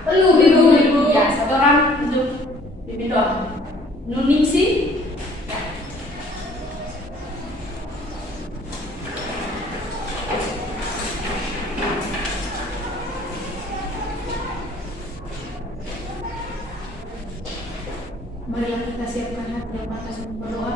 Perlu ibu. Ya, satu orang untuk pimpin doa. Nuningsi. Marilah kita siapkan hati yang pantas untuk berdoa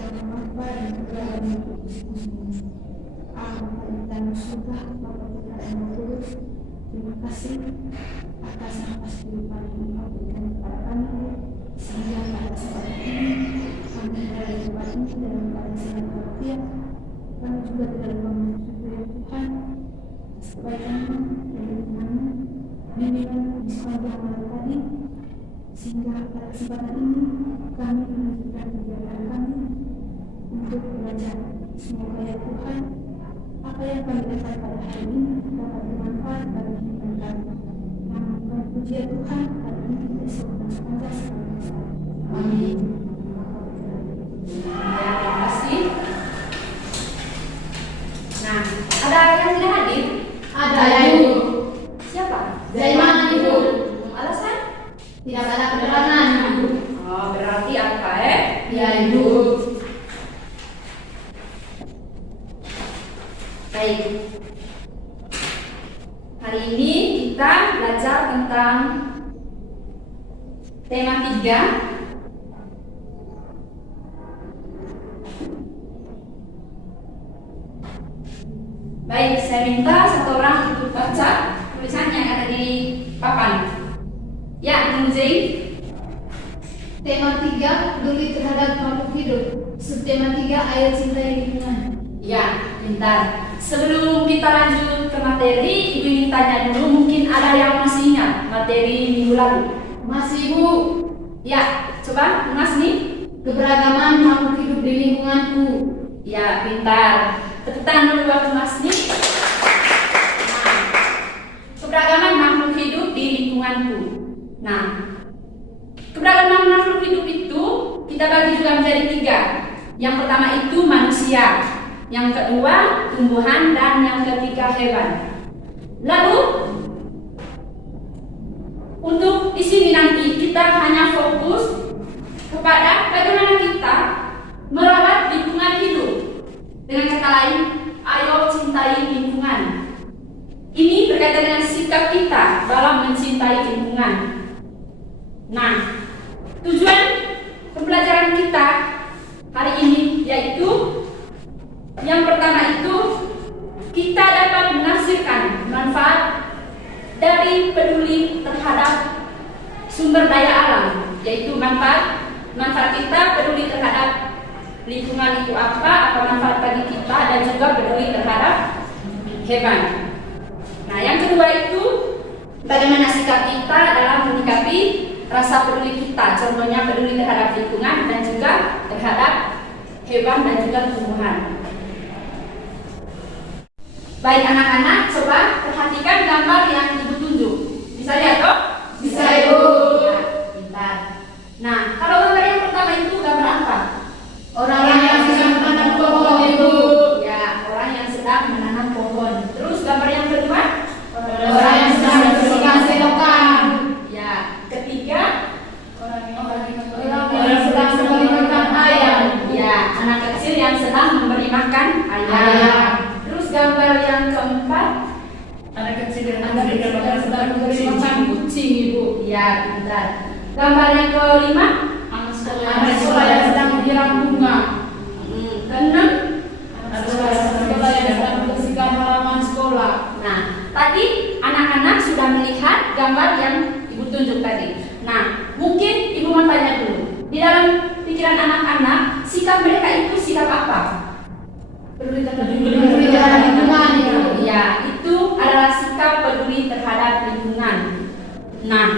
dan mengapa dan kebenaran untuk dan surga Bapa kita yang kudus. Terima kasih atas nafas kehidupan yang Engkau berikan kepada kami sehingga pada kesempatan ini kami berada di tempat ini dalam keadaan sehat walafiat. Kami juga tidak lupa mensyukuri ya Tuhan atas kebaikan-Mu dan dukungan-Mu bimbingan di sepanjang malam tadi, sehingga pada kesempatan ini kami melanjutkan kegiatan kami untuk belajar. Semoga ya Tuhan, apa yang kami dapat pada hari ini dapat bermanfaat bagi kehidupan kami. Namun puji ya Tuhan, hari ini besok dan sepanjang masa. Amin. Ya, terima kasih. Nah, ada yang tidak hadir? Ada Ibu. Siapa? Dari mana Ibu? Alasan? Tidak ada keterangan Ibu. Oh, berarti apa Ya Ibu. Baik. Hari ini kita belajar tentang tema 3. Baik, saya minta satu orang untuk baca tulisan yang ada di papan. Ya, Nunzai. Tema 3, peduli terhadap makhluk hidup. Subtema 3, air cintai lingkungan. Ya, pintar. Sebelum kita lanjut ke materi, Ibu ingin tanya dulu, mungkin ada yang masih ingat materi minggu lalu? Masih Ibu. Ya, coba Mas nih. Keberagaman makhluk hidup di lingkunganku. Ya, pintar. Tepuk tangan dulu buat Mas nih. Nah, keberagaman makhluk hidup di lingkunganku. Nah, keberagaman makhluk hidup itu kita bagi juga menjadi 3. Yang pertama itu manusia, yang kedua tumbuhan, dan yang ketiga hewan. Lalu untuk di sini nanti kita hanya fokus kepada bagaimana kita merawat lingkungan hidup. Dengan kata lain, ayo cintai lingkungan. Ini berkaitan dengan sikap kita dalam mencintai lingkungan. Nah, tujuan pembelajaran kita hari ini yaitu yang pertama itu kita dapat menafsirkan manfaat dari peduli terhadap sumber daya alam, yaitu manfaat kita peduli terhadap lingkungan itu apa manfaat bagi kita, dan juga peduli terhadap hewan. Nah, yang kedua itu bagaimana sikap kita dalam menyikapi rasa peduli kita, contohnya peduli terhadap lingkungan dan juga terhadap hewan dan juga tumbuhan. Baik anak-anak, coba perhatikan gambar yang Ibu tunjuk. Bisa lihat toh? Bisa Ibu. Ya, pintar. Nah, kalau gambar yang pertama itu gambar apa? Orang yang sedang menanam pohon Ibu. Ya, orang yang sedang menanam pohon. Terus gambar yang kedua? Orang yang sedang membersihkan selokan. Ya, ketiga? Orang yang sedang memberi makan ayam. Ya, anak kecil yang sedang memberi makan ayam. Terus gambar yang keempat? Anak kecil yang sedang memberi makan kucing Ibu. Ya, pintar. Gambar yang kelima? Anak sekolah yang sedang menyiram bunga. Keenam? Anak sekolah yang sedang membersihkan halaman sekolah. Nah, tadi anak-anak sudah melihat gambar yang Ibu tunjuk tadi. Nah, mungkin Ibu mau tanya dulu, di dalam pikiran anak-anak, sikap mereka itu sikap apa? Peduli terhadap lingkungan Ibu. Ya, itu adalah sikap peduli terhadap lingkungan. Nah,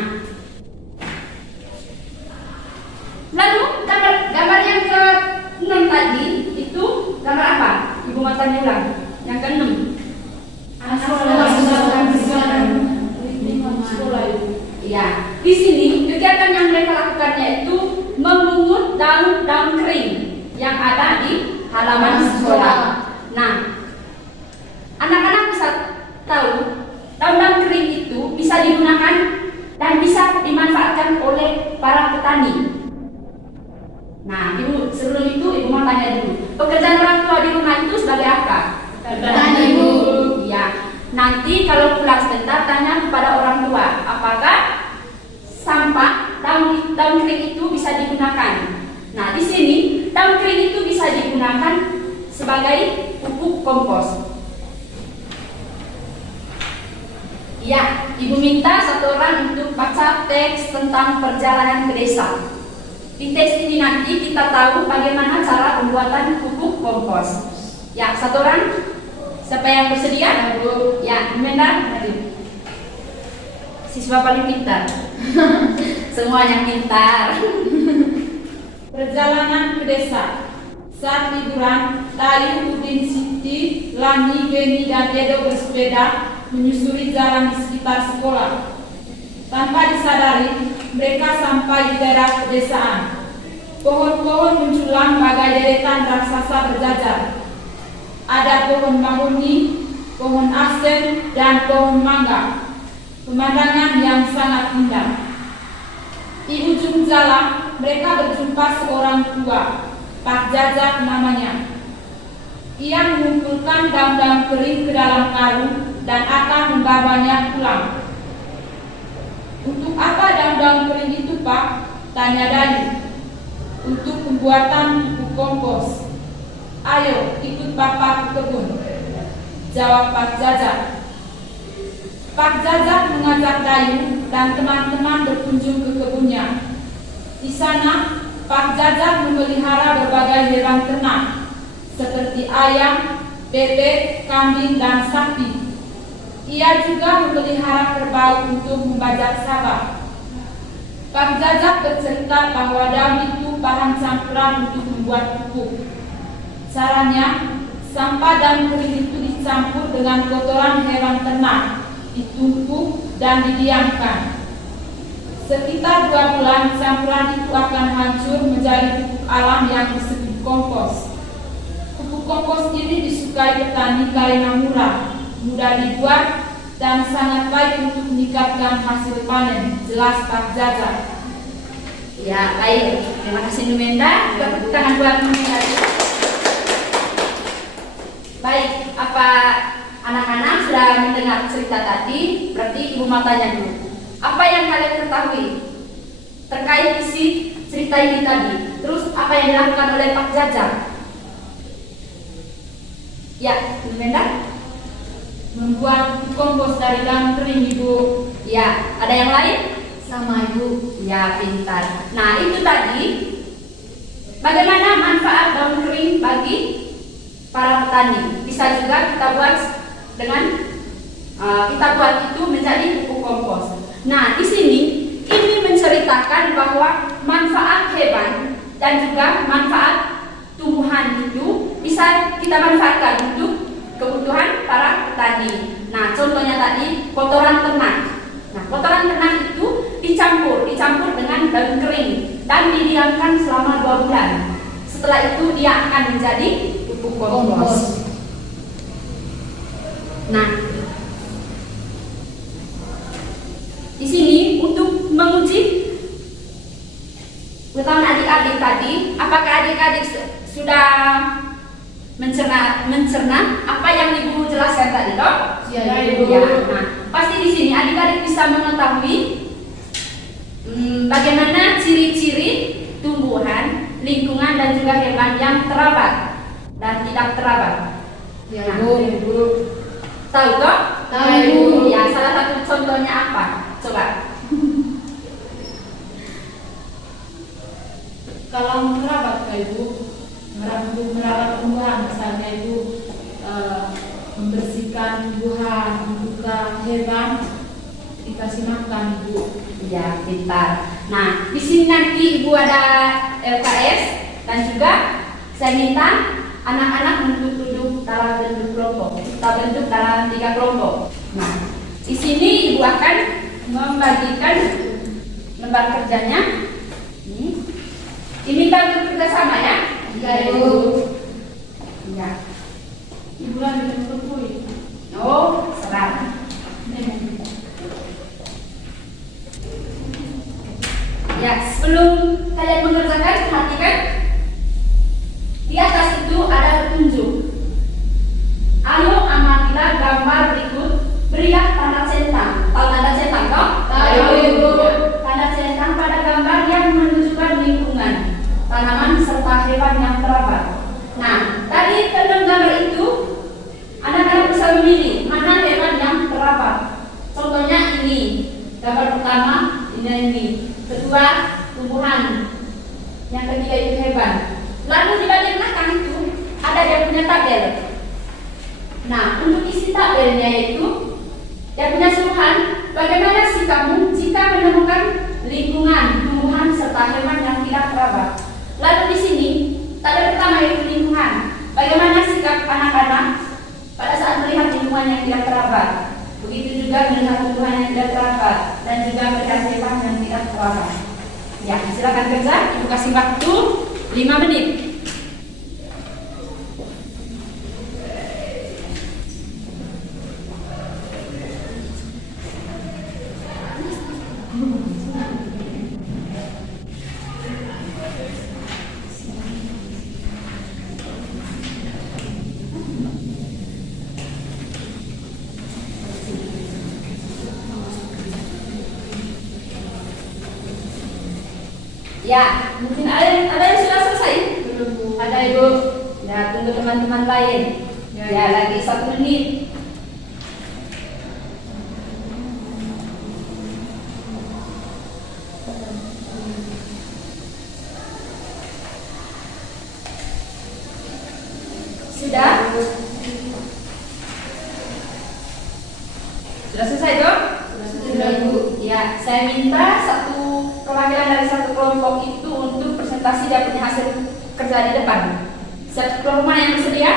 lalu gambar yang ke-6 tadi itu gambar apa? Ibu mau tanya ulang. Yang ke-6. Anak sekolah yang sedang membersihkan lingkungan sekolah Ibu. Ya, di sini kegiatan yang mereka lakukannya itu memungut daun-daun kering yang ada di halaman sekolah. Nah, anak-anak bisa tahu daun-daun kering itu bisa digunakan dan bisa dimanfaatkan oleh para petani. Nah, Ibu, sebelum itu Ibu mau tanya dulu, pekerjaan orang tua di rumah itu sebagai apa? Petani, Bu. Ya, nanti kalau pulang sebentar tanya kepada orang tua, apakah sampah daun kering itu bisa digunakan? Nah, di sini daun kering itu bisa digunakan sebagai pupuk kompos. Ya, Ibu minta satu orang untuk baca teks tentang perjalanan ke desa. Di teks ini nanti kita tahu bagaimana cara pembuatan pupuk kompos. Ya, satu orang. Siapa yang bersedia? Bu. Ya, Menda. Mari. Siswa paling pintar. Semuanya pintar. Perjalanan ke desa. Saat liburan, Tayu, Udin, Siti, Lani, Beni, dan Edo bersepeda menyusuri jalan di sekitar sekolah. Tanpa disadari, mereka sampai di daerah pedesaan. Pohon-pohon menjulang bagai deretan raksasa berjajar. Ada pohon mahoni, pohon asem, dan pohon mangga. Pemandangan yang sangat indah. Di ujung jalan, mereka berjumpa seorang tua, Pak Jajak namanya. Ia mengumpulkan daun-daun kering ke dalam karung dan akan membawanya pulang. Untuk apa daun-daun kering itu, Pak? Tanya Dayu. Untuk pembuatan pupuk kompos. Ayo, ikut Bapak ke kebun, jawab Pak Jajak. Pak Jajak mengajak Dayu dan teman-teman berkunjung ke kebunnya. Di sana, Pak Jajak memelihara berbagai hewan ternak, seperti ayam, bebek, kambing, dan sapi. Ia juga memelihara kerbau untuk membajak sawah. Pak Jajak bercerita bahwa daun itu bahan campuran untuk membuat pupuk. Caranya, sampah daun kering itu dicampur dengan kotoran hewan ternak, ditumpuk dan didiamkan. Sekitar 2 bulan, campuran itu akan hancur menjadi pupuk alam yang disebut kompos. Pupuk kompos ini disukai petani karena murah, mudah dibuat, dan sangat baik untuk meningkatkan hasil panen, jelas Pak Jajak. Ya, baik. Terima kasih Numenda. Tepuk tangan buat Numenda. Baik, apa anak-anak sudah mendengar cerita tadi? Berarti Ibu mau tanya dulu. Apa yang kalian ketahui terkait isi cerita ini tadi? Terus apa yang dilakukan oleh Pak Jajak? Ya, Numenda? Membuat kompos dari daun kering, Ibu. Ya, ada yang lain? Sama Ibu. Ya, pintar. Nah, itu tadi bagaimana manfaat daun kering bagi para petani. Bisa juga kita buat dengan kita buat itu menjadi pupuk kompos. Nah, di sini ini menceritakan bahwa manfaat hewan dan juga manfaat tumbuhan itu bisa kita manfaatkan untuk kebutuhan para petani. Nah, contohnya tadi kotoran ternak. Nah, kotoran ternak itu dicampur dengan daun kering dan didiamkan selama 2 bulan. Setelah itu dia akan menjadi pupuk kompos. Nah, di sini untuk menguji pengetahuan adik-adik tadi, apakah adik-adik sudah mencerna apa yang Ibu jelaskan tadi, toh? Ya, Ibu. Ya, nah, pasti di sini adik-adik bisa mengetahui bagaimana ciri-ciri tumbuhan, lingkungan, dan juga hewan yang terawat dan tidak terawat. Ya, Nah, Ibu. tahu toh? Tahu, Ibu. Ya, salah satu contohnya apa? Coba. Kalau merawat, Ibu, merawat tumbuhan, misalnya Ibu membersihkan tumbuhan, membuka hewan, dikasih makan, Ibu. Ya, pintar. Nah, di sini nanti Ibu ada LKS dan juga saya minta anak-anak untuk duduk dalam bentuk kelompok. Kita bentuk dalam 3 kelompok. Nah, di sini Ibu akan membagikan lembar kerjanya. Diminta untuk kerjasama ya. Ya, Ibu. Ya. Ibu lagi bentuk Oh, serang. Ya, sebelum kalian mengerjakan, perhatikan di atas itu ada petunjuk. Ayo amatilah gambar berikut. Berilah tanda centang. Tahu tanda centang toh? Tahu, Ibu. Tanda centang pada gambar yang menunjukkan lingkungan, tanaman serta hewan yang terdapat. Nah, tadi dalam gambar itu anak-anak bisa memilih mana hewan yang terdapat. Contohnya ini, gambar pertama ini. Kedua, tumbuhan. Yang ketiga itu hewan. Lalu di bagian belakang itu ada yang punya tabel. Nah, untuk isi tabelnya itu yang punya suruhan, bagaimana sikapmu jika menemukan lingkungan, tumbuhan serta hewan yang tidak terdapat. Lalu di sini tabel pertama itu lingkungan. Bagaimana sikap anak-anak pada saat melihat lingkungan yang tidak terdapat. Begitu juga melihat tumbuhan yang tidak terdapat dan juga melihat hewan yang tidak terdapat. Ya, silakan kerja. Ibu kasih waktu 5 menit. Ya, mungkin ada yang sudah selesai? Belum. Ada Ibu? Ya, tunggu teman-teman lain. Ya, lagi 1 menit. Sudah? Sudah selesai dong? Sudah, Ibu. Ya, saya minta perwakilan dari satu kelompok itu untuk presentasi dan punya hasil kerja di depan. Siapa kelompok mana yang bersedia?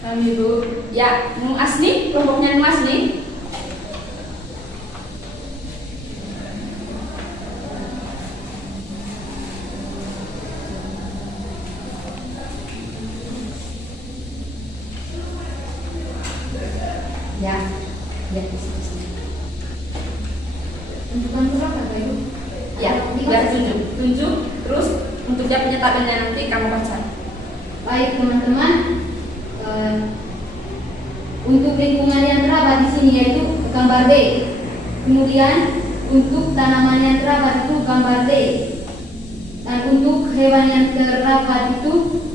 Kami, Bu. Ya, Mu Asni, kelompoknya Mu Asni. Ya, ya. Tunjukkan berapa Kak Ibu? Ya, tiga tunjuk, terus untuk dia punya tabelnya nanti kamu baca. Baik teman-teman, untuk lingkungan yang terdapat di sini yaitu gambar B. Kemudian untuk tanaman yang terdapat itu gambar D. Dan untuk hewan yang terdapat itu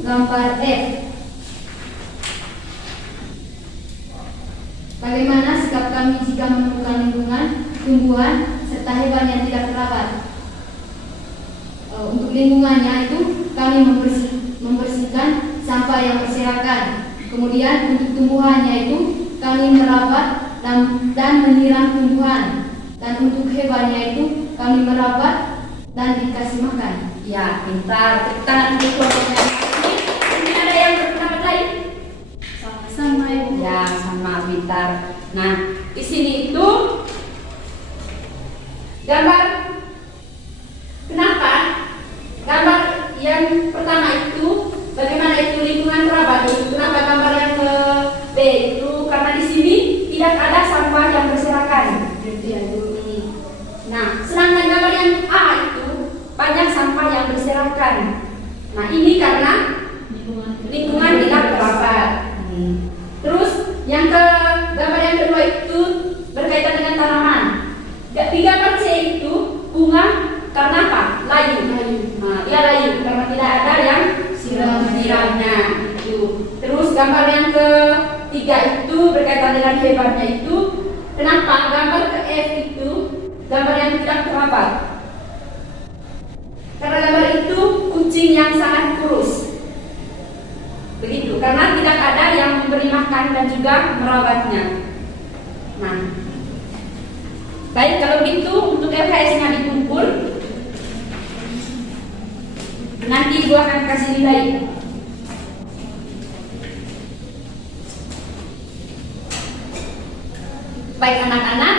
gambar F. Bagaimana sikap kami jika menemukan lingkungan, tumbuhan, serta hewan yang tidak terdapat? Untuk lingkungannya itu kami membersihkan sampah yang berserakan. Kemudian untuk tumbuhannya itu kami merawat dan menyiram tumbuhan. Dan untuk hewannya itu kami merawat dan dikasih makan. Ya, pintar. Tepuk tangan untuk kelompoknya. Mungkin ada yang berpendapat lain? Sama-sama Ibu. Ya, sama pintar. Nah, di sini itu gambar. Kenapa? Gambar yang pertama itu bagaimana itu lingkungan terdapat. Kenapa gambar yang ke B itu? Karena di sini tidak ada sampah yang berserakan. Nah, sedangkan gambar yang A itu banyak sampah yang berserakan. Nah, ini karena lingkungan tidak terdapat. Terus yang ke gambar yang kedua itu berkaitan dengan tanaman. Di gambar C itu bunga karena apa? Layu. Nah, dia layu karena tidak ada yang siramnya. Terus gambar yang ketiga itu berkaitan dengan hewannya itu. Kenapa? Gambar ke F itu gambar yang tidak terdapat. Karena gambar itu kucing yang sangat kurus. Begitu, karena tidak ada yang memberi makan dan juga merawatnya. Nah, baik kalau begitu untuk LKS-nya dikumpul. Nanti Ibu akan kasih nilai. Baik anak-anak,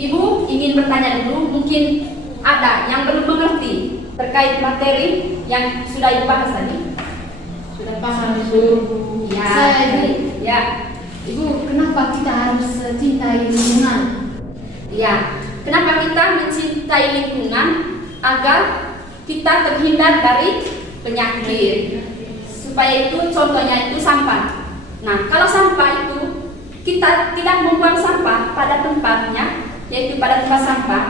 Ibu ingin bertanya dulu, mungkin ada yang belum mengerti terkait materi yang sudah Ibu bahas tadi. Sudah paham, Ibu. Ya, Saya, Ibu. Ya, Ibu, kenapa kita harus cintai lingkungan? ya. kenapa kita mencintai lingkungan? Agar kita terhindar dari penyakit. Supaya itu contohnya itu sampah. Nah, kalau sampah itu kita tidak membuang sampah pada tempatnya, yaitu pada tempat sampah,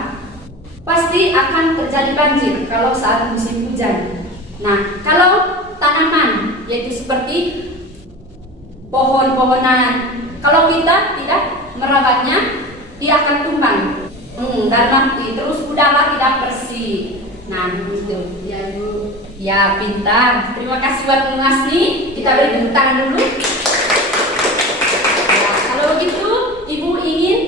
pasti akan terjadi banjir kalau saat musim hujan. Nah, kalau tanaman, yaitu seperti pohon-pohonan, kalau kita tidak merawatnya, dia akan tumbang dan mati. Terus udara tidak bersih. Nah, gitu. Ya, Bu. Ya, pintar. Terima kasih buat Bu Ngasni. Kita beri tepuk tangan dulu. Ya, kalau begitu, Ibu ingin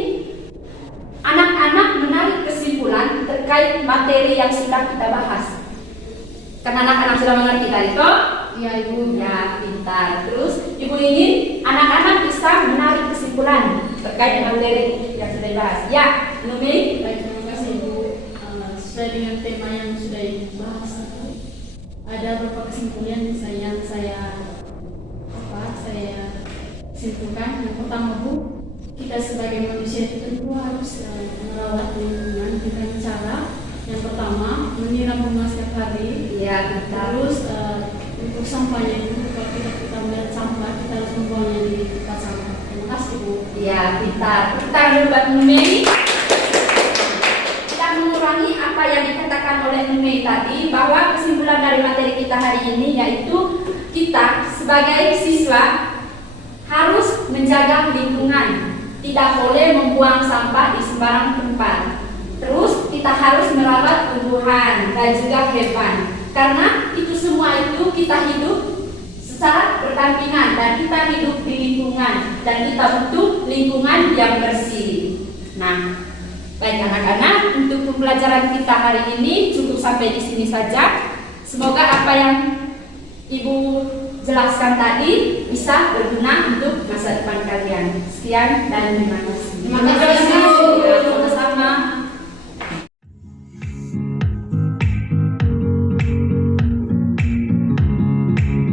anak-anak menarik kesimpulan terkait materi yang sudah kita bahas. Karena anak-anak sudah mengerti tadi, toh? Iya, Ibu. Ya, pintar. Terus, Ibu ingin anak-anak bisa menarik kesimpulan terkait materi yang sudah dibahas. Ya, Numi. Baik, terima kasih, Ibu. Sesuai dengan tema yang sudah dibahas, ada beberapa kesimpulan yang saya simpulkan. Yang pertama, Bu, kita sebagai manusia itu tentu harus merawat lingkungan dengan cara yang pertama menyiram bunga setiap hari. Ya, pintar. Terus untuk sampahnya itu, kalau kita melihat sampah, kita harus membuangnya di tempat sampah. Terima kasih, Bu. Ya, pintar. Kita dulu buat Numi. Kita mengurangi apa yang dikatakan oleh Numi tadi, bahwa kesimpulan dari materi kita hari ini yaitu kita sebagai siswa harus menjaga lingkungan, tidak boleh membuang sampah di sembarang tempat. Terus kita harus merawat tumbuhan dan juga hewan, karena itu semua itu kita hidup secara berdampingan dan kita hidup di lingkungan dan kita butuh lingkungan yang bersih. Nah, baik anak-anak, untuk pembelajaran kita hari ini cukup sampai di sini saja. Semoga apa yang Ibu jelaskan tadi bisa berguna untuk masa depan kalian. Sekian dan terima kasih. Terima kasih.